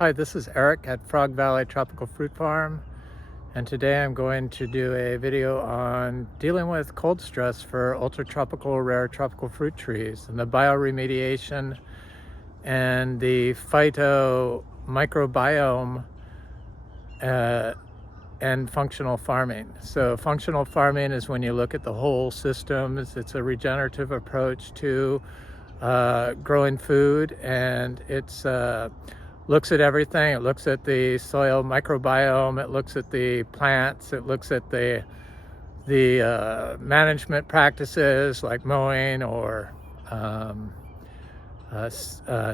Hi, this is Eric at Frog Valley Tropical Fruit Farm, and today I'm going to do a video on dealing with cold stress for ultra-tropical rare tropical fruit trees and the bioremediation and the phyto-microbiome and functional farming. So functional farming is when you look at the whole system. It's a regenerative approach to growing food, and it's looks at everything. It looks at the soil microbiome, it looks at the plants, it looks at the management practices like mowing or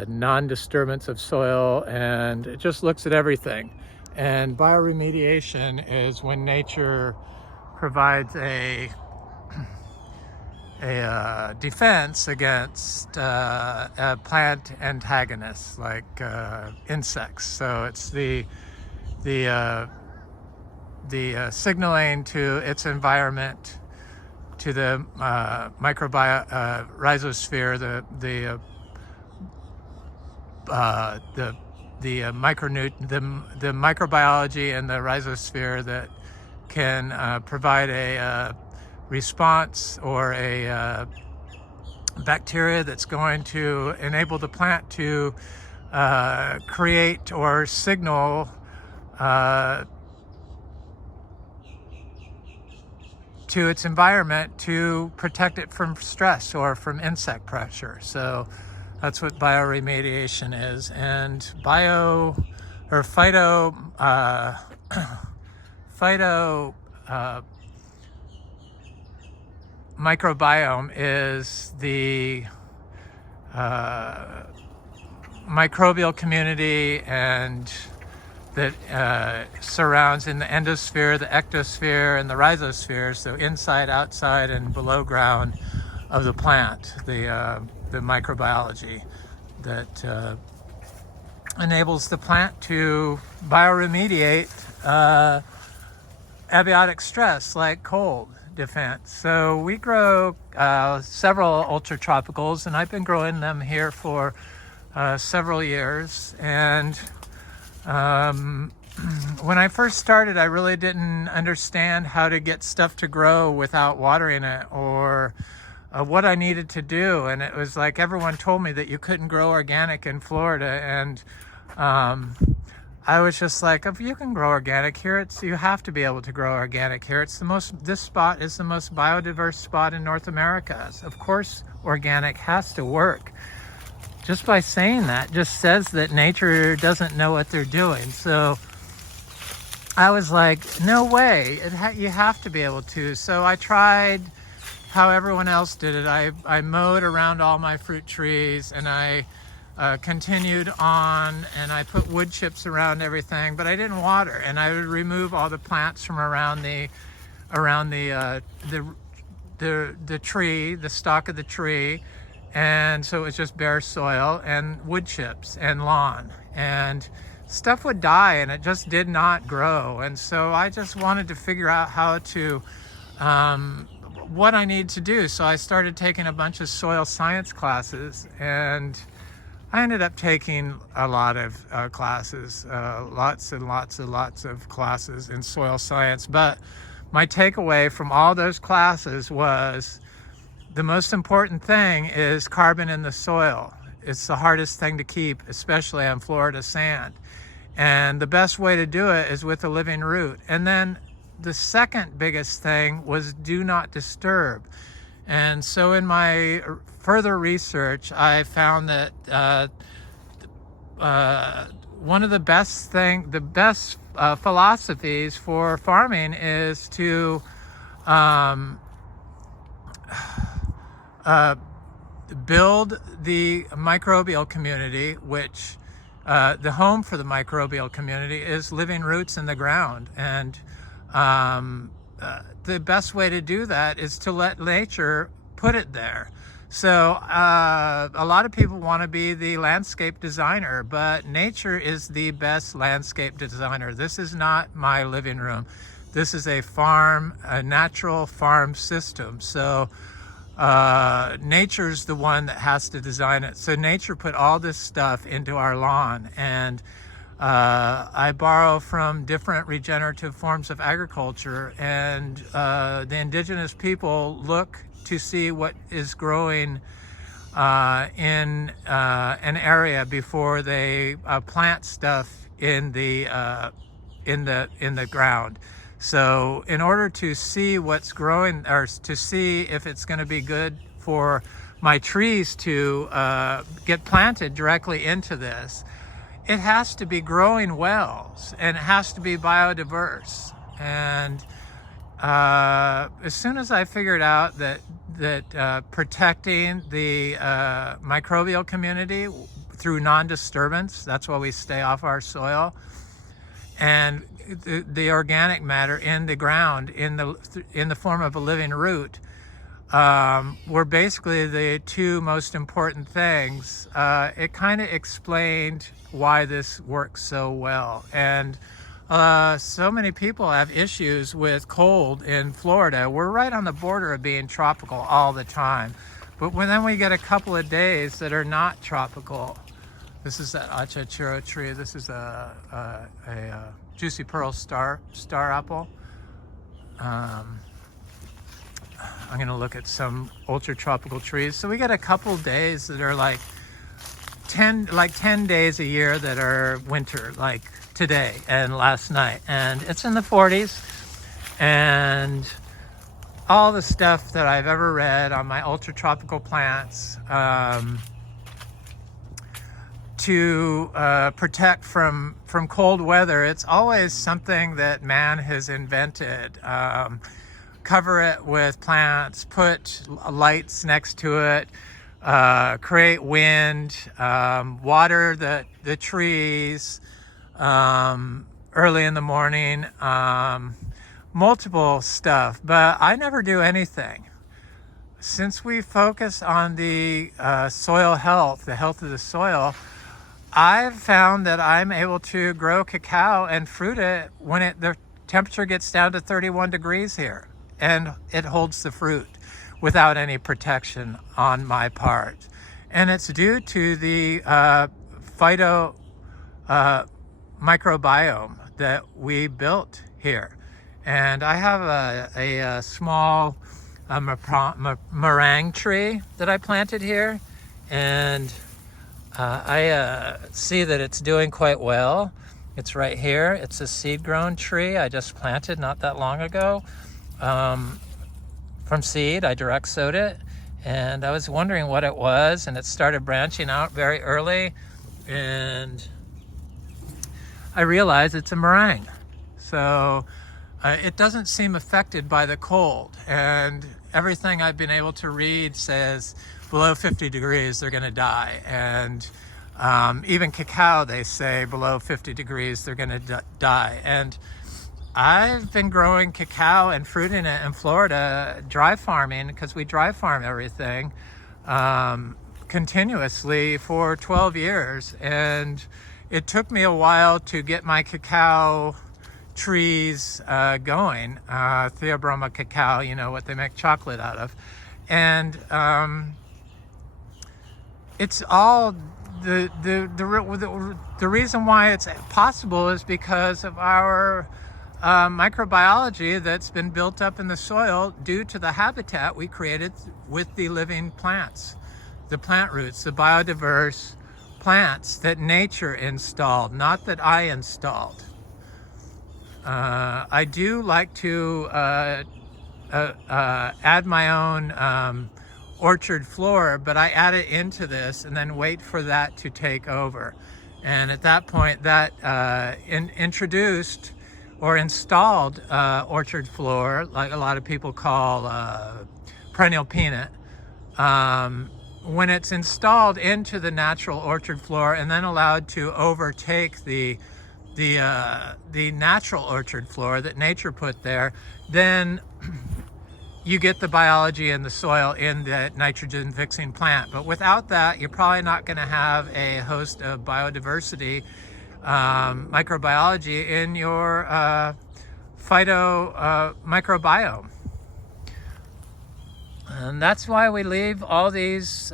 non-disturbance of soil, and it just looks at everything. And bioremediation is when nature provides a defense against plant antagonists like insects. So it's the signaling to its environment, to the rhizosphere, the microbiology in the rhizosphere that can provide a response or a bacteria that's going to enable the plant to create or signal to its environment to protect it from stress or from insect pressure. So that's what bioremediation is. And phyto microbiome is the microbial community and that surrounds in the endosphere, the ectosphere, and the rhizosphere, so inside, outside, and below ground of the plant, the microbiology that enables the plant to bioremediate abiotic stress like cold defense. So we grow several ultra-tropicals, and I've been growing them here for several years. And when I first started, I really didn't understand how to get stuff to grow without watering it, or what I needed to do. And it was like everyone told me that you couldn't grow organic in Florida, and I was just like, if you can grow organic here, you have to be able to grow organic here. This spot is the most biodiverse spot in North America. Of course, organic has to work. Just by saying that just says that nature doesn't know what they're doing. So I was like, no way, you have to be able to. So I tried how everyone else did it. I mowed around all my fruit trees, and I continued on, and I put wood chips around everything, but I didn't water, and I would remove all the plants from around the tree, the stalk of the tree, and so it was just bare soil and wood chips and lawn, and stuff would die, and it just did not grow. And so I just wanted to figure out how to what I need to do. So I started taking a bunch of soil science classes, and I ended up taking a lot of classes, lots and lots of classes in soil science. But my takeaway from all those classes was the most important thing is carbon in the soil. It's the hardest thing to keep, especially on Florida sand. And the best way to do it is with a living root. And then the second biggest thing was do not disturb. And so in my further research, I found that one of the best philosophies for farming is to build the microbial community, which the home for the microbial community is living roots in the ground. And the best way to do that is to let nature put it there. So a lot of people want to be the landscape designer, but nature is the best landscape designer. This is not my living room. This is a natural farm system. So nature's the one that has to design it. So nature put all this stuff into our lawn, and I borrow from different regenerative forms of agriculture, and the indigenous people look to see what is growing in an area before they plant stuff in the ground. So in order to see what's growing, or to see if it's going to be good for my trees to get planted directly into this, it has to be growing well, and it has to be biodiverse. And as soon as I figured out that protecting the microbial community through non-disturbance, that's why we stay off our soil, and the organic matter in the ground in the form of a living root were basically the two most important things. It kind of explained why this works so well. And so many people have issues with cold in Florida. We're right on the border of being tropical all the time. But then we get a couple of days that are not tropical. This is that achachuro tree. This is a juicy pearl star apple. I'm going to look at some ultra tropical trees. So we get a couple days that are like 10 days a year that are winter, like today and last night, and it's in the 40s. And all the stuff that I've ever read on my ultra tropical plants to protect from cold weather, it's always something that man has invented. Cover it with plants, put lights next to it, create wind, water the trees early in the morning, multiple stuff. But I never do anything. Since we focus on the soil health, the health of the soil, I've found that I'm able to grow cacao and fruit it when the temperature gets down to 31 degrees here. And it holds the fruit without any protection on my part. And it's due to the Phyto-Microbiome that we built here. And I have a small Marang tree that I planted here. And I see that it's doing quite well. It's right here. It's a seed-grown tree I just planted not that long ago. From seed, I direct sowed it, and I was wondering what it was, and it started branching out very early, and I realized it's a meringue. So it doesn't seem affected by the cold, and everything I've been able to read says below 50 degrees they're going to die. And even cacao, they say below 50 degrees they're going to die. And I've been growing cacao and fruiting it in Florida, dry farming, because we dry farm everything continuously for 12 years. And it took me a while to get my cacao trees going. Theobroma cacao, you know, what they make chocolate out of. And it's all the reason why it's possible is because of our microbiology that's been built up in the soil due to the habitat we created with the living plants, the plant roots, the biodiverse plants that nature installed, not that I installed. I do like to add my own orchard floor, but I add it into this and then wait for that to take over. And at that point, that introduced or installed orchard floor, like a lot of people call perennial peanut, when it's installed into the natural orchard floor and then allowed to overtake the natural orchard floor that nature put there, then you get the biology in the soil in the nitrogen fixing plant. But without that, you're probably not going to have a host of biodiversity, microbiology in your phyto-microbiome. And that's why we leave all these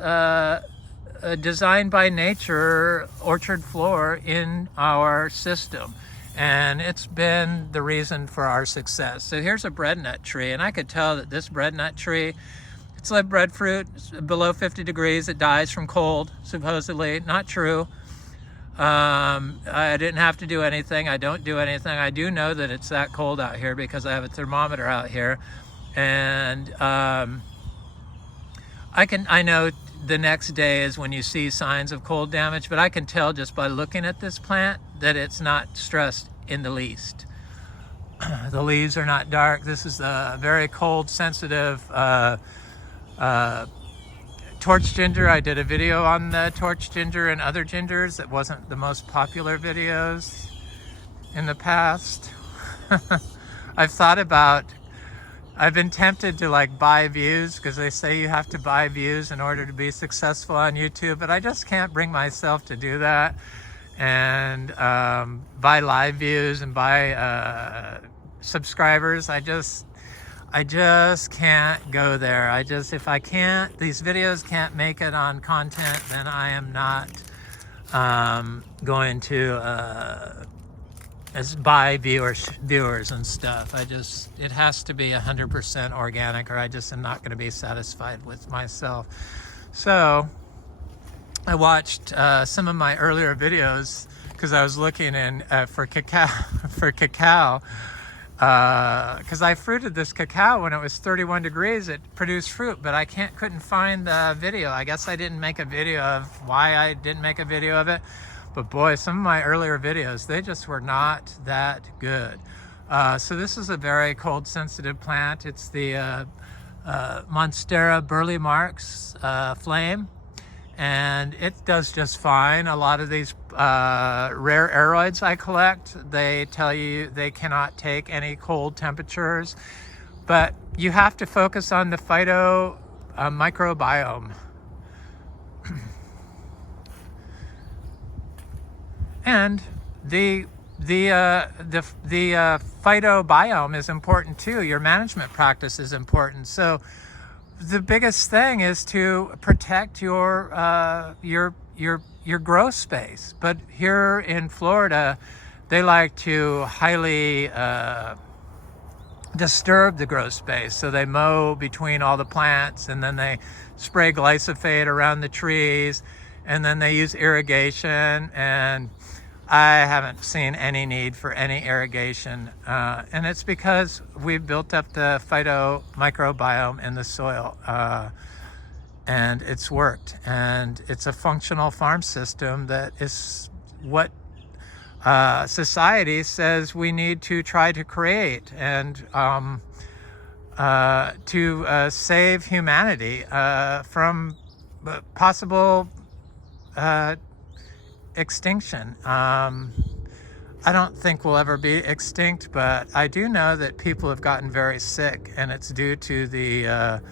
designed by nature orchard floor in our system. And it's been the reason for our success. So here's a breadnut tree, and I could tell that this breadnut tree, it's like breadfruit. It's below 50 degrees, it dies from cold, supposedly. Not true. I didn't have to do anything. I don't do anything. I do know that it's that cold out here because I have a thermometer out here. And I know the next day is when you see signs of cold damage, but I can tell just by looking at this plant that it's not stressed in the least. The leaves are not dark. This is a very cold sensitive torch ginger. I did a video on the torch ginger and other gingers. It wasn't the most popular videos in the past. I've been tempted to like buy views because they say you have to buy views in order to be successful on YouTube, but I just can't bring myself to do that and buy live views and buy subscribers. I just can't go there. If I can't, these videos can't make it on content, then I am not going to buy viewers and stuff. It has to be 100% organic, or I just am not going to be satisfied with myself. So I watched some of my earlier videos because I was looking for cacao, because I fruited this cacao when it was 31 degrees. It produced fruit, but I couldn't find the video. I guess I didn't make a video of why I didn't make a video of it. But boy, some of my earlier videos, they just were not that good. So this is a very cold sensitive plant. It's the Monstera burley marks flame, and it does just fine. A lot of these rare aroids I collect, they tell you they cannot take any cold temperatures, but you have to focus on the phyto-microbiome. And the phytobiome is important too. Your management practice is important. So the biggest thing is to protect your growth space. But here in Florida, they like to highly disturb the growth space. So they mow between all the plants, and then they spray glyphosate around the trees, and then they use irrigation, and I haven't seen any need for any irrigation, and it's because we've built up the phyto-microbiome in the soil, and it's worked, and it's a functional farm system that is what society says we need to try to create, and to save humanity from possible extinction. I don't think we'll ever be extinct, but I do know that people have gotten very sick, and it's due to the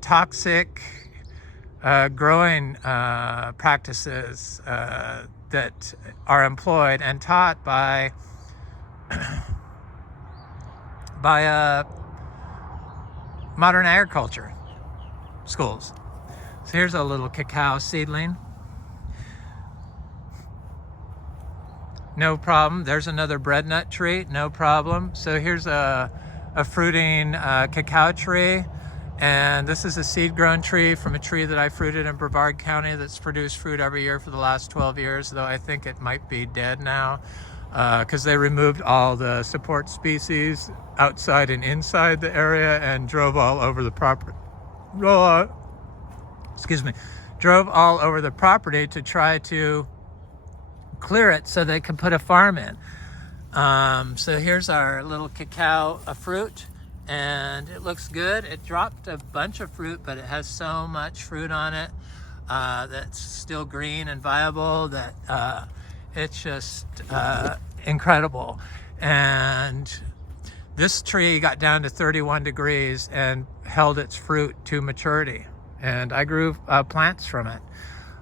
toxic growing practices that are employed and taught by modern agriculture schools. So here's a little cacao seedling. No problem. There's another breadnut tree. No problem. So here's a fruiting cacao tree. And this is a seed-grown tree from a tree that I fruited in Brevard County that's produced fruit every year for the last 12 years, though I think it might be dead now because they removed all the support species outside and inside the area and drove all over the property. Drove all over the property to try to clear it so they could put a farm in. So here's our little cacao fruit, and it looks good. It dropped a bunch of fruit, but it has so much fruit on it that's still green and viable that it's just incredible. And this tree got down to 31 degrees and held its fruit to maturity. And I grew plants from it.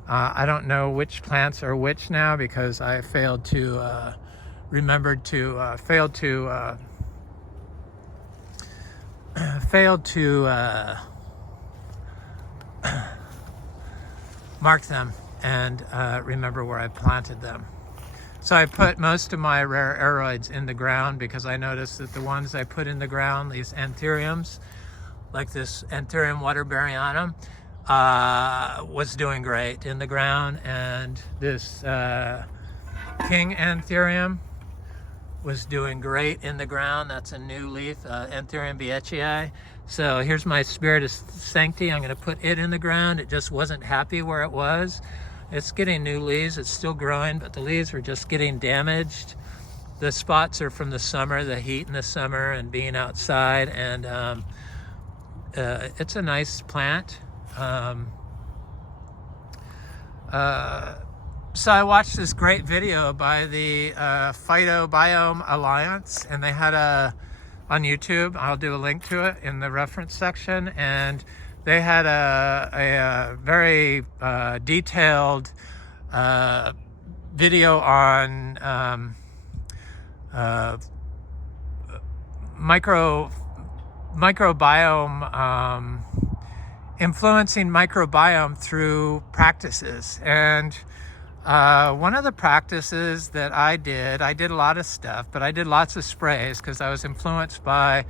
I don't know which plants are which now because I failed to mark them and remember where I planted them. So I put most of my rare aeroids in the ground because I noticed that the ones I put in the ground, these anthuriums, like this Anthurium waterburyana, was doing great in the ground, and this King Anthurium was doing great in the ground. That's a new leaf, Anthurium beechii. So here's my Spiritus Sancti. I'm going to put it in the ground. It just wasn't happy where it was. It's getting new leaves. It's still growing, but the leaves were just getting damaged. The spots are from the summer, the heat in the summer and being outside, and it's a nice plant. So I watched this great video by the Phyto-Microbiome Alliance, and they had on YouTube, I'll do a link to it in the reference section, and they had a very detailed video on microbiome, influencing microbiome through practices. And one of the practices that I did a lot of stuff, but I did lots of sprays because I was influenced by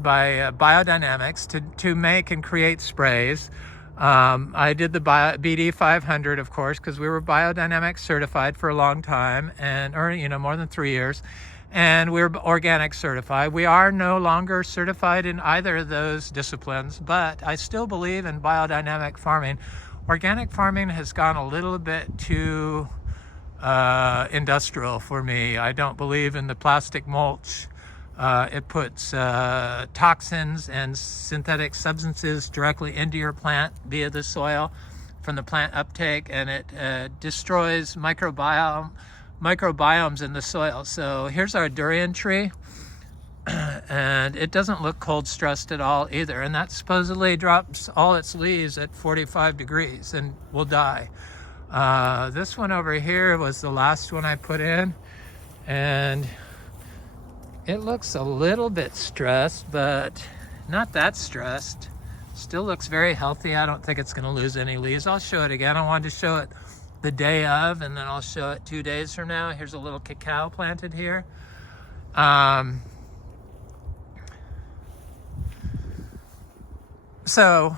biodynamics to make and create sprays. I did the BD 500, of course, because we were biodynamics certified for a long time, or more than 3 years, and we were organic certified. We are no longer certified in either of those disciplines, but I still believe in biodynamic farming. Organic farming has gone a little bit too industrial for me. I don't believe in the plastic mulch. It puts toxins and synthetic substances directly into your plant via the soil from the plant uptake, and it destroys microbiomes in the soil. So here's our durian tree, and it doesn't look cold stressed at all either, and that supposedly drops all its leaves at 45 degrees and will die. This one over here was the last one I put in, and it looks a little bit stressed, but not that stressed. Still looks very healthy. I don't think it's going to lose any leaves. I'll show it again. I wanted to show it the day of, and then I'll show it 2 days from now. Here's a little cacao planted here. So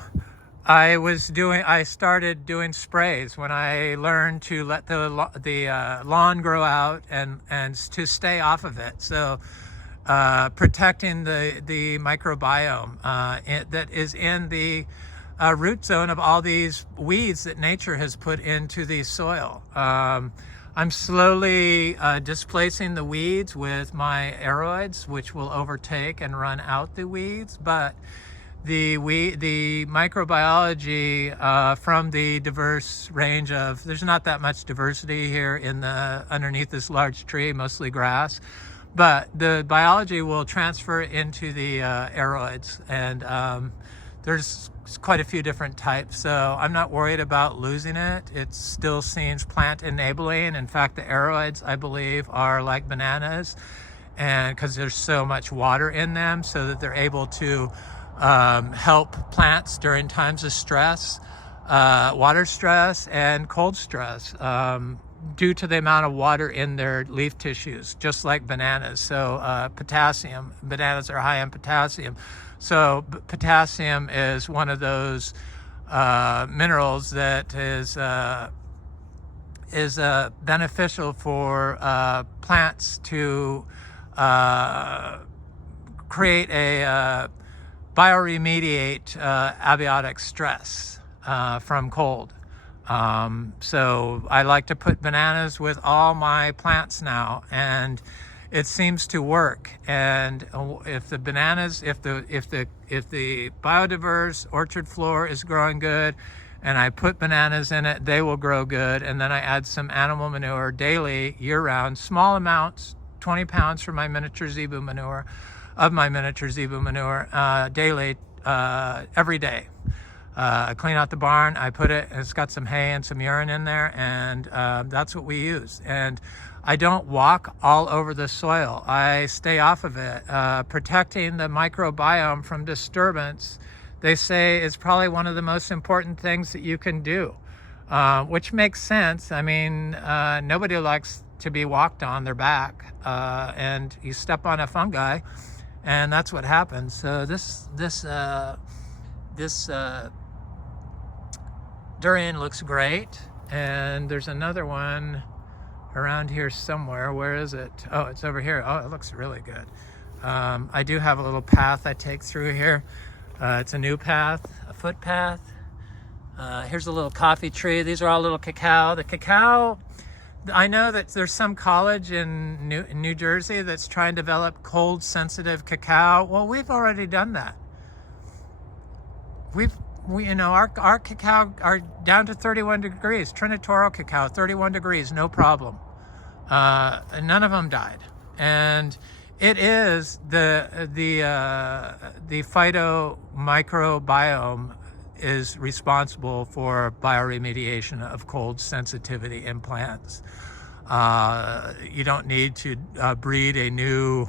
I started doing sprays when I learned to let the lawn grow out and to stay off of it. So protecting the microbiome that is in the root zone of all these weeds that nature has put into the soil. I'm slowly displacing the weeds with my aeroids, which will overtake and run out the weeds, but the microbiology from the diverse range of, there's not that much diversity here underneath this large tree, mostly grass, but the biology will transfer into the aeroids, and there's quite a few different types, so I'm not worried about losing it. It still seems plant enabling. In fact, the aeroids, I believe, are like bananas, and because there's so much water in them, so that they're able to help plants during times of stress, water stress and cold stress, due to the amount of water in their leaf tissues, just like bananas. So potassium, bananas are high in potassium. So potassium is one of those minerals that is beneficial for plants to create a bioremediate abiotic stress from cold. So I like to put bananas with all my plants now, and it seems to work. And if the bananas, if the biodiverse orchard floor is growing good, and I put bananas in it, they will grow good. And then I add some animal manure daily, year-round, small amounts, 20 pounds for my miniature zebu manure, daily, every day. I clean out the barn, I put it, and it's got some hay and some urine in there, and that's what we use. And I don't walk all over the soil. I stay off of it, protecting the microbiome from disturbance they say is probably one of the most important things that you can do, which makes sense. I mean, nobody likes to be walked on their back, and you step on a fungi, and that's what happens. So this durian looks great, and there's another one around here somewhere. Where is it? Oh, it's over here. Oh, it looks really good. I do have a little path I take through here. It's a new path, a footpath. Here's a little coffee tree. These are all little cacao. The cacao, I know that there's some college in New Jersey that's trying to develop cold sensitive cacao. Well, we've already done that. We our cacao are down to 31 degrees. Trinitoro cacao, 31 degrees, no problem. None of them died. And it is the Phyto-Microbiome is responsible for bioremediation of cold sensitivity in plants. You don't need to breed a new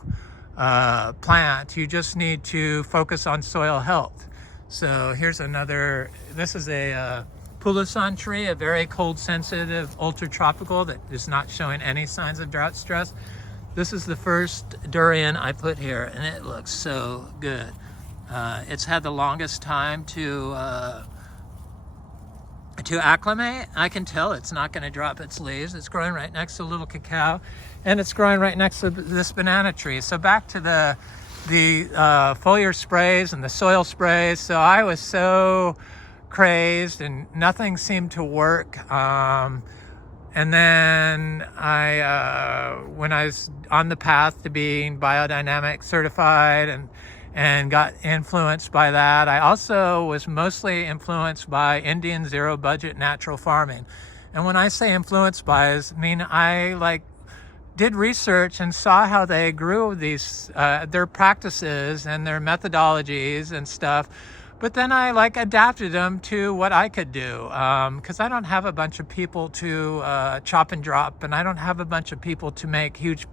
plant. You just need to focus on soil health. So here's another, this is a Pulasan tree, a very cold sensitive ultra-tropical that is not showing any signs of drought stress. This is the first durian I put here, and it looks so good. It's had the longest time to acclimate. I can tell it's not going to drop its leaves. It's growing right next to a little cacao, and it's growing right next to this banana tree. So back to the foliar sprays and the soil sprays. So I was so crazed, and nothing seemed to work. And then when I was on the path to being biodynamic certified and got influenced by that, I also was mostly influenced by Indian zero budget natural farming. And when I say influenced by, I mean I did research and saw how they grew these their practices and their methodologies and stuff. But then I adapted them to what I could do, because I don't have a bunch of people to chop and drop, and I don't have a bunch of people to make huge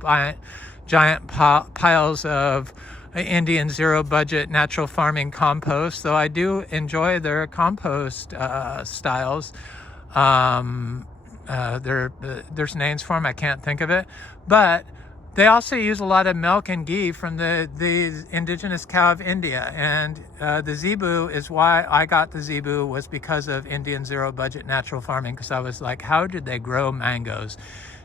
giant piles of Indian zero budget natural farming compost, though I do enjoy their compost styles. There's names for them, I can't think of it, but they also use a lot of milk and ghee from the indigenous cow of India. And the zebu is why I got the zebu, was because of Indian zero budget natural farming, because I was like, how did they grow mangoes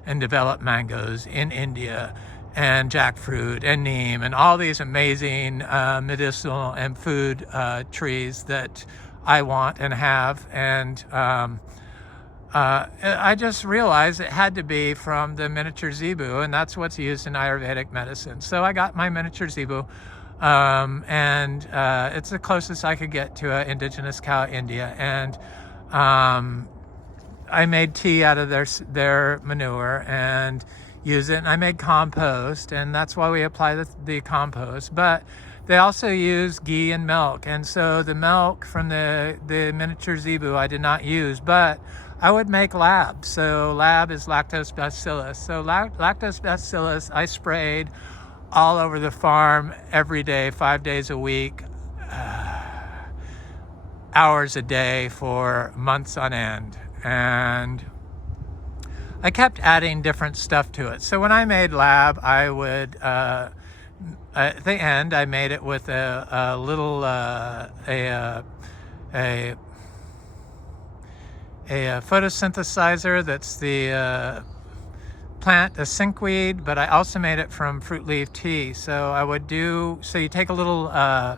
and develop mangoes in India, and jackfruit and neem and all these amazing medicinal and food trees that I want and have. And I just realized it had to be from the miniature zebu, and that's what's used in Ayurvedic medicine. So I got my miniature zebu, and it's the closest I could get to an indigenous cow in India. And I made tea out of their manure and use it, and I made compost, and that's why we apply the compost. But they also use ghee and milk, and so the milk from the miniature zebu I did not use, but I would make lab. So lab is lactose bacillus. So lactose bacillus I sprayed all over the farm every day, 5 days a week, hours a day for months on end. And I kept adding different stuff to it. So when I made lab, I would, at the end, I made it with a little, a photosynthesizer that's the plant, a sinkweed, but I also made it from fruit leaf tea. So I would so you take a little,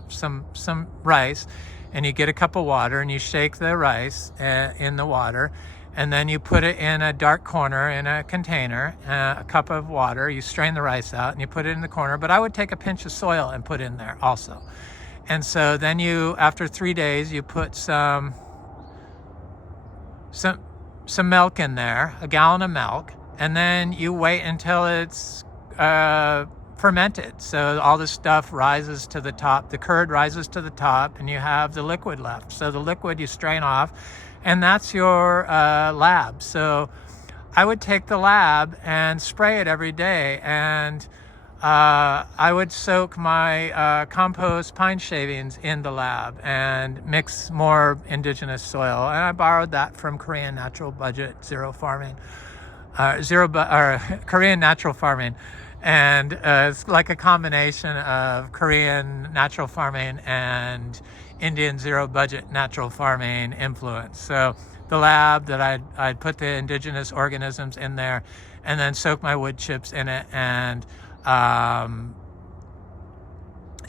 some rice, and you get a cup of water, and you shake the rice in the water, and then you put it in a dark corner in a container, a cup of water. You strain the rice out and you put it in the corner, but I would take a pinch of soil and put in there also. And so then after 3 days, you put some milk in there, a gallon of milk, and then you wait until it's fermented. So all the stuff rises to the top, the curd rises to the top, and you have the liquid left. So the liquid you strain off, and that's your lab. So I would take the lab and spray it every day, and I would soak my compost pine shavings in the lab and mix more indigenous soil. And I borrowed that from Korean natural budget zero farming, Korean natural farming. And it's like a combination of Korean natural farming and Indian zero budget natural farming influence. So the lab that I'd put the indigenous organisms in there and then soak my wood chips in it and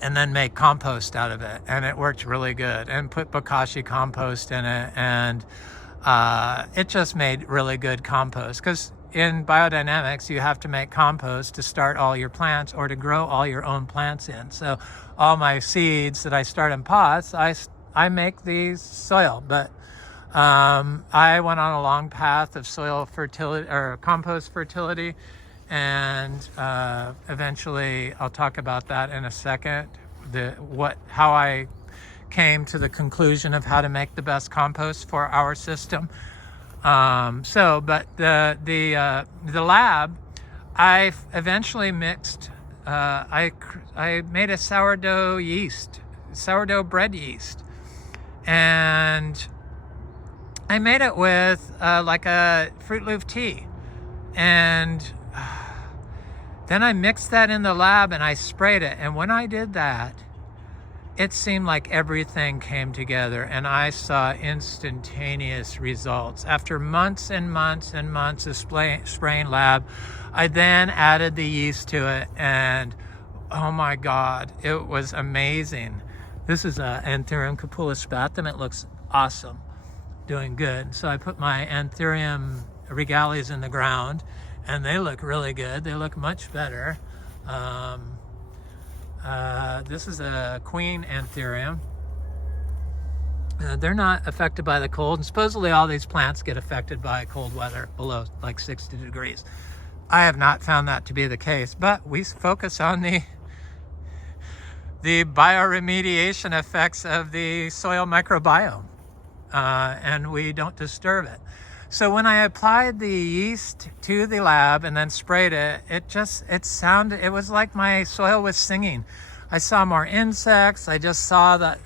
then make compost out of it. And it worked really good. And put bokashi compost in it. And it just made really good compost. Because in biodynamics, you have to make compost to start all your plants or to grow all your own plants in. So all my seeds that I start in pots, I make these soil. But I went on a long path of soil fertility or compost fertility. And eventually, I'll talk about that in a second, how I came to the conclusion of how to make the best compost for our system. But the lab, I eventually mixed. I made a sourdough bread yeast, and I made it with like a Fruit Loop tea, and then I mixed that in the lab and I sprayed it. And when I did that, it seemed like everything came together and I saw instantaneous results. After months and months and months of spraying lab, I then added the yeast to it and oh my God, it was amazing. This is a Anthurium capulospathum. It looks awesome, doing good. So I put my Anthurium regalis in the ground and they look really good. They look much better. This is a queen Anthurium. They're not affected by the cold, and supposedly all these plants get affected by cold weather below like 60 degrees. I have not found that to be the case, but we focus on the bioremediation effects of the soil microbiome, and we don't disturb it. So when I applied the yeast to the lab and then sprayed it, it was like my soil was singing. I saw more insects. I just saw that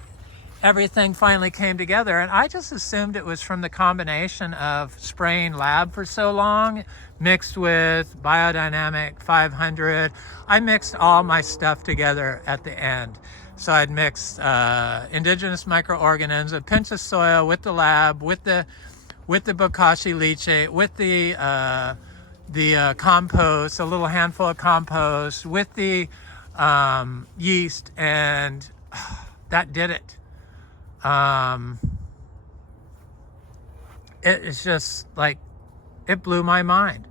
everything finally came together. And I just assumed it was from the combination of spraying lab for so long, mixed with Biodynamic 500. I mixed all my stuff together at the end. So I'd mix indigenous microorganisms, a pinch of soil with the lab, with the bokashi leachate, with the compost, a little handful of compost, with the yeast, and that did it. It's just like, it blew my mind.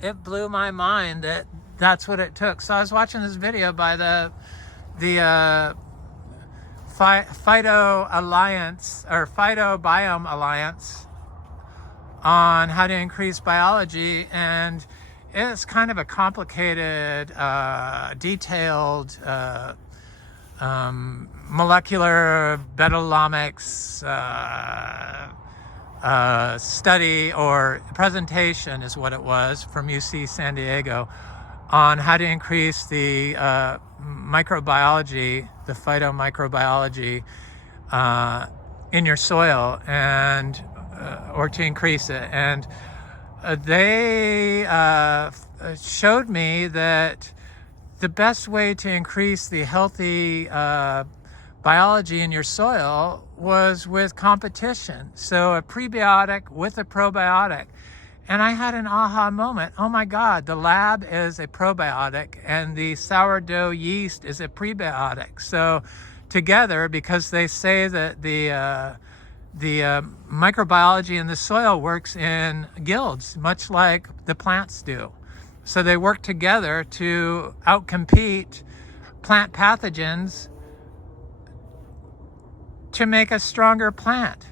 It blew my mind that that's what it took. So I was watching this video by the Phyto-Biome Alliance on how to increase biology, and it's kind of a complicated, detailed molecular betalomics study or presentation is what it was from UC San Diego on how to increase the microbiology, the phyto-microbiology in your soil, and or to increase it. And they showed me that the best way to increase the healthy biology in your soil was with competition. So a prebiotic with a probiotic. And I had an aha moment. Oh my God, the lab is a probiotic and the sourdough yeast is a prebiotic. So together, because they say that the microbiology in the soil works in guilds, much like the plants do. So they work together to outcompete plant pathogens to make a stronger plant.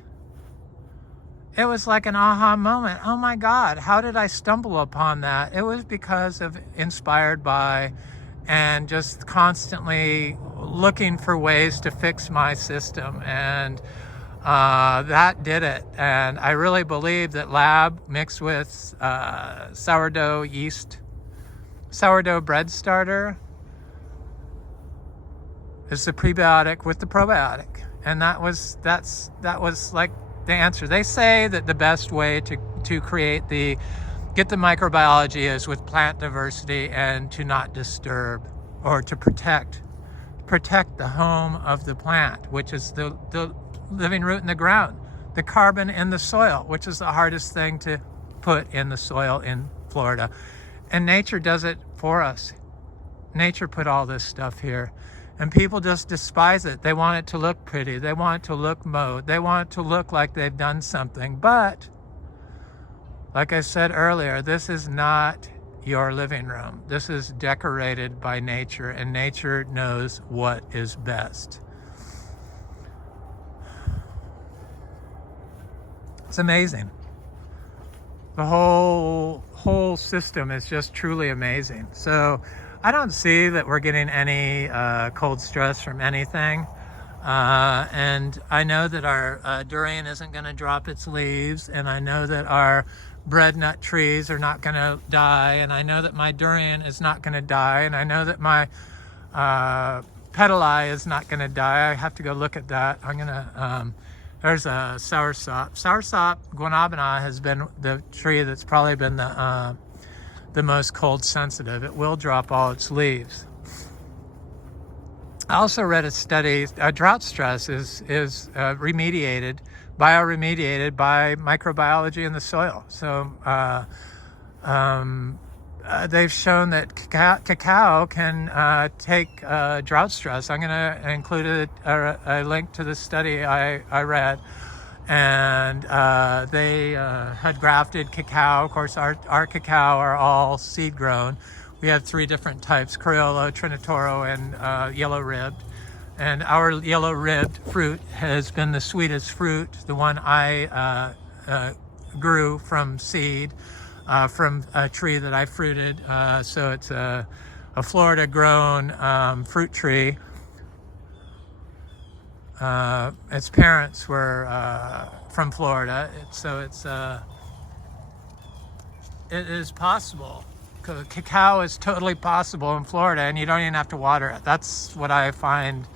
It was like an aha moment. Oh my God, how did I stumble upon that? It was because of inspired by and just constantly looking for ways to fix my system. And That did it. And I really believe that lab mixed with sourdough yeast, sourdough bread starter is the prebiotic with the probiotic. And that was like the answer. They say that the best way to get the microbiology is with plant diversity and to not disturb, or to protect the home of the plant, which is the living root in the ground, the carbon in the soil, which is the hardest thing to put in the soil in Florida. And nature does it for us. Nature put all this stuff here. And people just despise it. They want it to look pretty. They want it to look mowed. They want it to look like they've done something. But, like I said earlier, this is not your living room. This is decorated by nature, and nature knows what is best. It's amazing. The whole system is just truly amazing. So I don't see that we're getting any cold stress from anything. And I know that our durian isn't going to drop its leaves, and I know that our breadnut trees are not going to die, and I know that my durian is not going to die, and I know that my Pedelai is not going to die. I have to go look at that. I'm going to... there's a soursop. Soursop guanabana has been the tree that's probably been the most cold sensitive. It will drop all its leaves. I also read a study, drought stress is bioremediated by microbiology in the soil. So they've shown that cacao can take drought stress. I'm going to include a link to the study I read. And they had grafted cacao. Of course, our cacao are all seed grown. We have 3 different types: Criollo, Trinitoro, and yellow-ribbed. And our yellow-ribbed fruit has been the sweetest fruit, the one I grew from seed, from a tree that I fruited. So it's a Florida-grown fruit tree. Its parents were from Florida, it is possible. Cacao is totally possible in Florida, and you don't even have to water it. That's what I find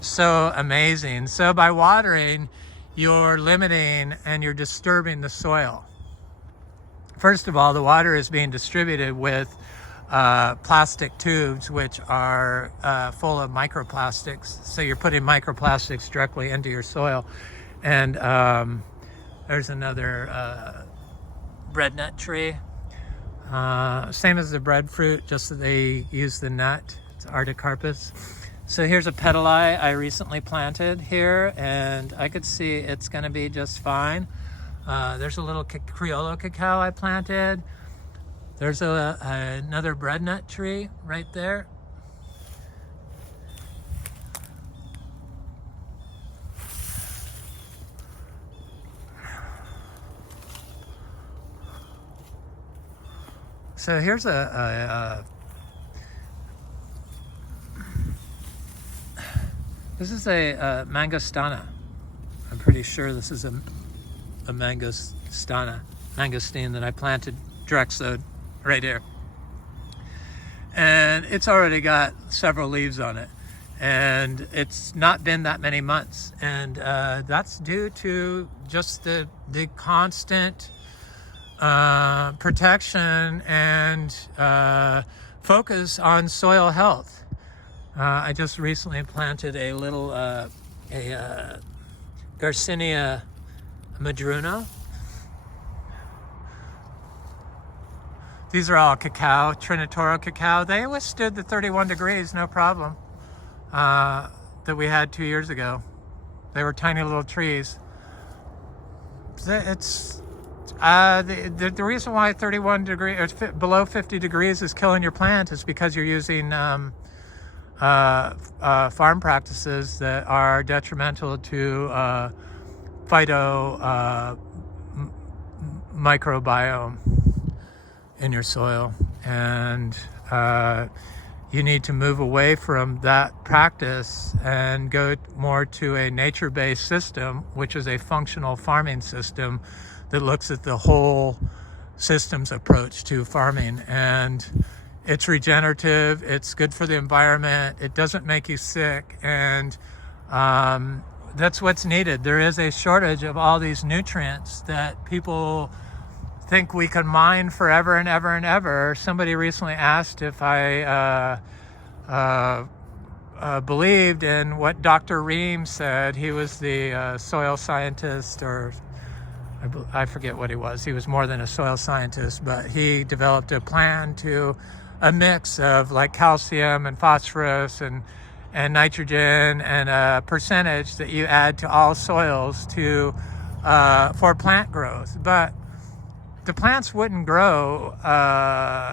so amazing. So by watering, you're limiting and you're disturbing the soil. First of all, the water is being distributed with plastic tubes, which are full of microplastics. So you're putting microplastics directly into your soil. And there's another breadnut tree. Same as the breadfruit, just that they use the nut. It's Artocarpus. So here's a Pedelai I recently planted here, and I could see it's going to be just fine. There's a little Criollo cacao I planted. There's another breadnut tree right there. So here's this is a mangostana. I'm pretty sure this is a mangosteen that I planted direct sowed right here. And it's already got several leaves on it. And it's not been that many months. And that's due to just the constant protection and focus on soil health. I just recently planted a little Garcinia madruna. These are all cacao, Trinitoro cacao. They withstood the 31 degrees, no problem, that we had 2 years ago. They were tiny little trees. It's the reason why 31 degrees or below 50 degrees is killing your plant is because you're using farm practices that are detrimental to Phyto-Microbiome in your soil. And you need to move away from that practice and go more to a nature-based system, which is a functional farming system that looks at the whole systems approach to farming. And it's regenerative, it's good for the environment, it doesn't make you sick, and that's what's needed. There is a shortage of all these nutrients that people think we can mine forever and ever and ever. Somebody recently asked if I believed in what Dr. Ream said. He was the soil scientist, or I forget what he was. He was more than a soil scientist, but he developed a plan to a mix of like calcium and phosphorus and nitrogen and a percentage that you add to all soils to for plant growth. But the plants wouldn't grow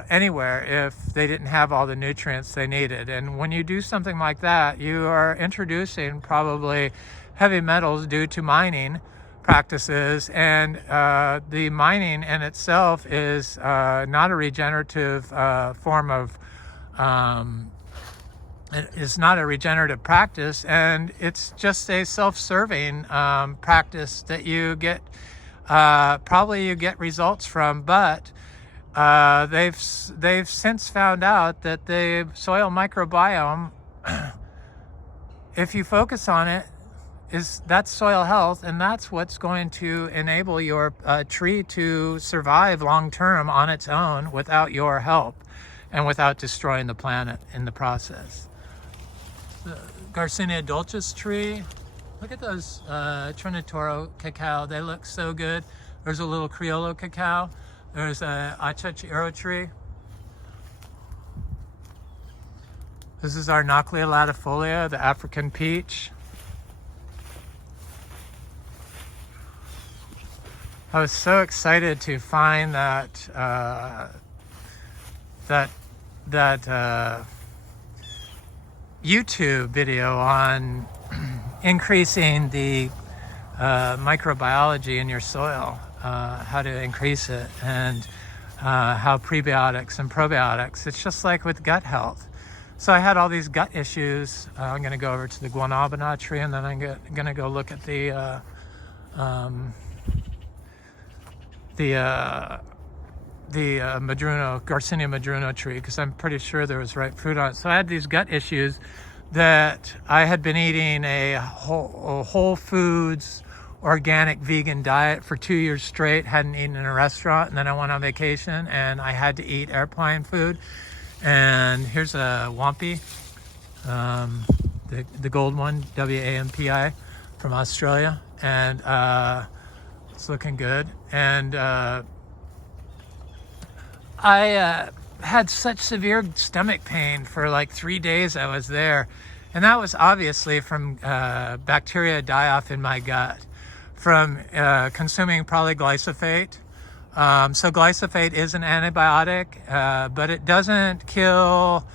anywhere if they didn't have all the nutrients they needed. And when you do something like that, you are introducing probably heavy metals due to mining practices, and the mining in itself is not a regenerative form of it is not a regenerative practice, and it's just a self-serving practice that you get probably you get results from. But they've since found out that the soil microbiome, if you focus on it, that's soil health, and that's what's going to enable your tree to survive long term on its own without your help and without destroying the planet in the process. The Garcinia dulcis tree, look at those Trinitoro cacao, they look so good. There's a little Criollo cacao, there's a Achachiro tree. This is our Noclia latifolia, the African peach. I was so excited to find that YouTube video on increasing the microbiology in your soil, how to increase it, and how prebiotics and probiotics. It's just like with gut health. So I had all these gut issues. I'm going to go over to the guanabana tree, and then I'm going to go look at the Madruno, Garcinia Madruno tree, because I'm pretty sure there was ripe fruit on it. So I had these gut issues that I had been eating a whole foods, organic, vegan diet for 2 years straight, hadn't eaten in a restaurant, and then I went on vacation and I had to eat airplane food. And here's a Wampi, the gold one, WAMPI, from Australia, and it's looking good. And I had such severe stomach pain for like 3 days I was there, and that was obviously from bacteria die-off in my gut from consuming probably glyphosate. So glyphosate is an antibiotic, but it doesn't kill,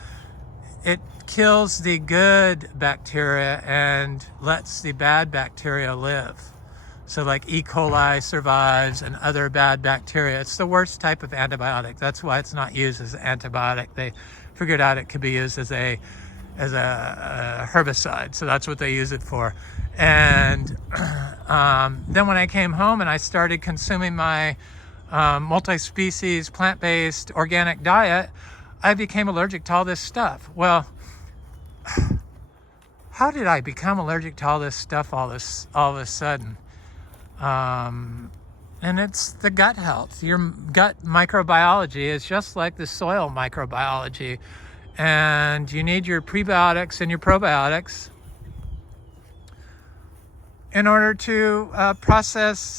it kills the good bacteria and lets the bad bacteria live. So like E. coli survives and other bad bacteria. It's the worst type of antibiotic. That's why it's not used as an antibiotic. They figured out it could be used as a herbicide. So that's what they use it for. And then when I came home and I started consuming my multi-species, plant-based, organic diet, I became allergic to all this stuff. Well, how did I become allergic to all this stuff all of a sudden? And it's the gut health. Your gut microbiology is just like the soil microbiology, and you need your prebiotics and your probiotics in order to process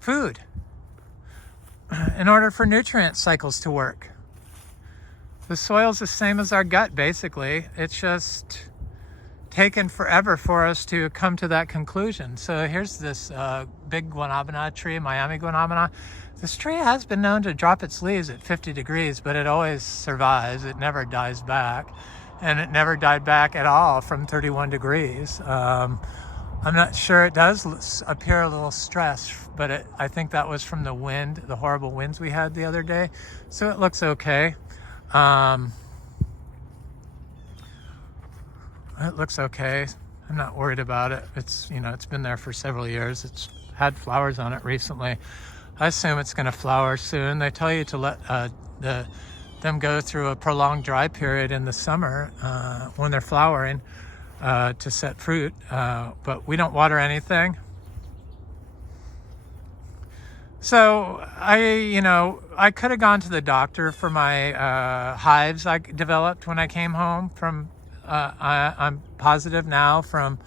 food, in order for nutrient cycles to work. The soil's the same as our gut, basically. It's just taken forever for us to come to that conclusion. So here's this big guanabana tree, Miami guanabana. This tree has been known to drop its leaves at 50 degrees, but it always survives. It never dies back, and it never died back at all from 31 degrees. I'm not sure. It does appear a little stressed, but I think that was from the wind, the horrible winds we had the other day. So it looks okay. It looks okay. I'm not worried about it. It's, you know, it's been there for several years. It's had flowers on it recently. I assume it's going to flower soon. They tell you to let them go through a prolonged dry period in the summer when they're flowering to set fruit, but we don't water anything. So I could have gone to the doctor for my hives I developed when I came home from. I'm positive now from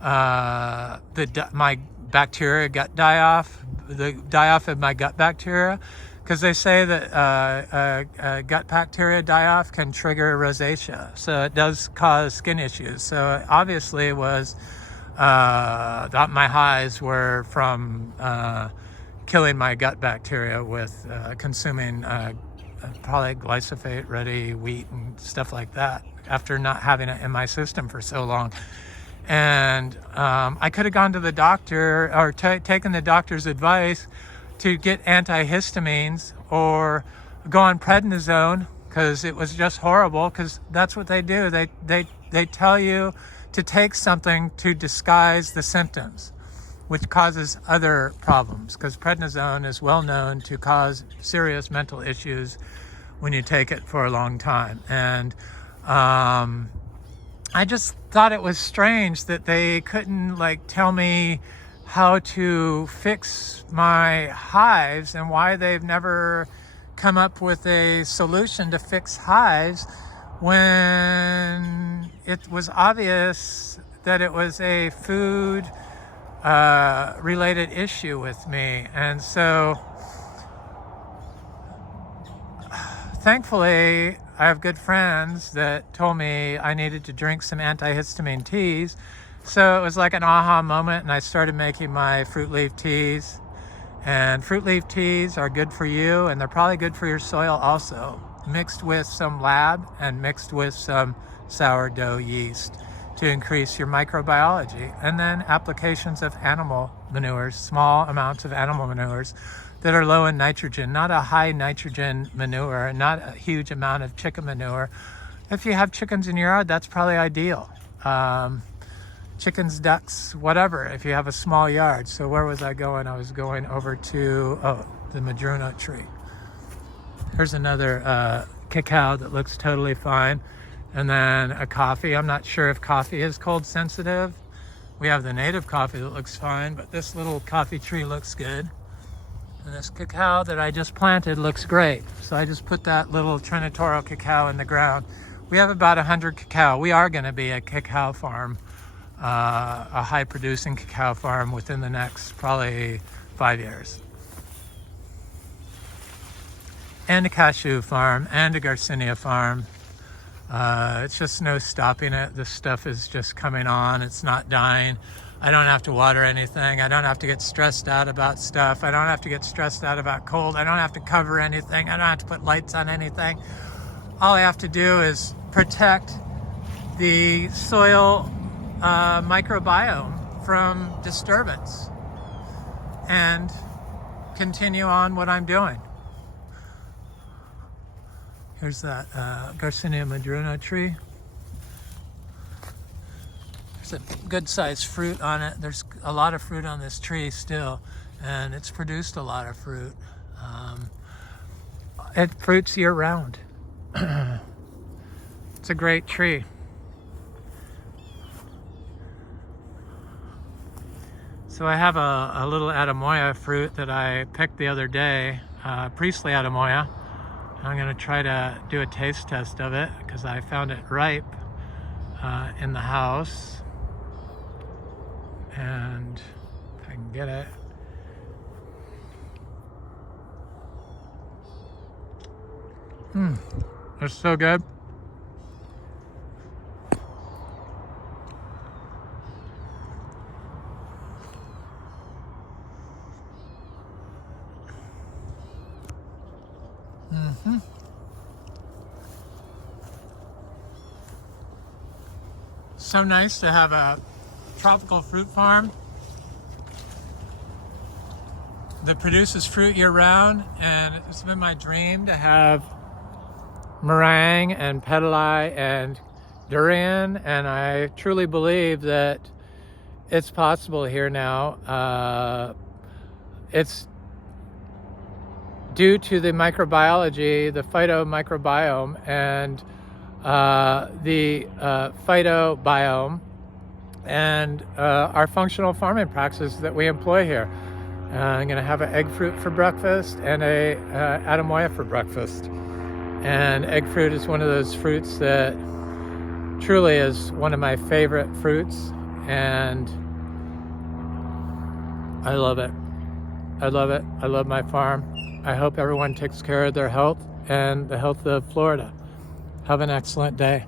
my bacteria gut die-off, the die-off of my gut bacteria, because they say that gut bacteria die-off can trigger rosacea, so it does cause skin issues. So obviously it was my hives were from killing my gut bacteria with consuming probably glyphosate ready wheat and stuff like that after not having it in my system for so long. And I could have gone to the doctor or taken the doctor's advice to get antihistamines or go on prednisone, because it was just horrible, because that's what they do. They tell you to take something to disguise the symptoms, which causes other problems, because prednisone is well known to cause serious mental issues when you take it for a long time. And I just thought it was strange that they couldn't tell me how to fix my hives, and why they've never come up with a solution to fix hives when it was obvious that it was a food related issue with me. And so thankfully I have good friends that told me I needed to drink some antihistamine teas. So it was like an aha moment, and I started making my fruit leaf teas. And fruit leaf teas are good for you, and they're probably good for your soil also, mixed with some lab and mixed with some sourdough yeast to increase your microbiology. And then applications of animal manures, small amounts of animal manures that are low in nitrogen, not a high nitrogen manure, not a huge amount of chicken manure. If you have chickens in your yard, that's probably ideal. Chickens, ducks, whatever, if you have a small yard. So where was I going? I was going over to, the madrona tree. Here's another cacao that looks totally fine. And then a coffee. I'm not sure if coffee is cold sensitive. We have the native coffee that looks fine, but this little coffee tree looks good. And this cacao that I just planted looks great. So I just put that little Trinitoro cacao in the ground. We have about 100 cacao. We are going to be a cacao farm, a high producing cacao farm within the next probably 5 years. And a cashew farm and a Garcinia farm. It's just no stopping it. This stuff is just coming on. It's not dying. I don't have to water anything. I don't have to get stressed out about stuff. I don't have to get stressed out about cold. I don't have to cover anything. I don't have to put lights on anything. All I have to do is protect the soil microbiome from disturbance and continue on what I'm doing. Here's that Garcinia madrona tree. There's a good sized fruit on it. There's a lot of fruit on this tree still, and it's produced a lot of fruit. It fruits year round. It's a great tree. So I have a little Adamoya fruit that I picked the other day, Priestley Adamoya. I'm going to try to do a taste test of it because I found it ripe in the house. And if I can get it. It's so good. So nice to have a tropical fruit farm that produces fruit year round, and it's been my dream to have Marang and Pedelai and durian, and I truly believe that it's possible here now. It's due to the microbiology, the phyto-microbiome, and the phytobiome, and our functional farming practices that we employ here. I'm going to have an egg fruit for breakfast and a adamoya for breakfast. And egg fruit is one of those fruits that truly is one of my favorite fruits, and I love it. I love it. I love my farm. I hope everyone takes care of their health and the health of Florida. Have an excellent day.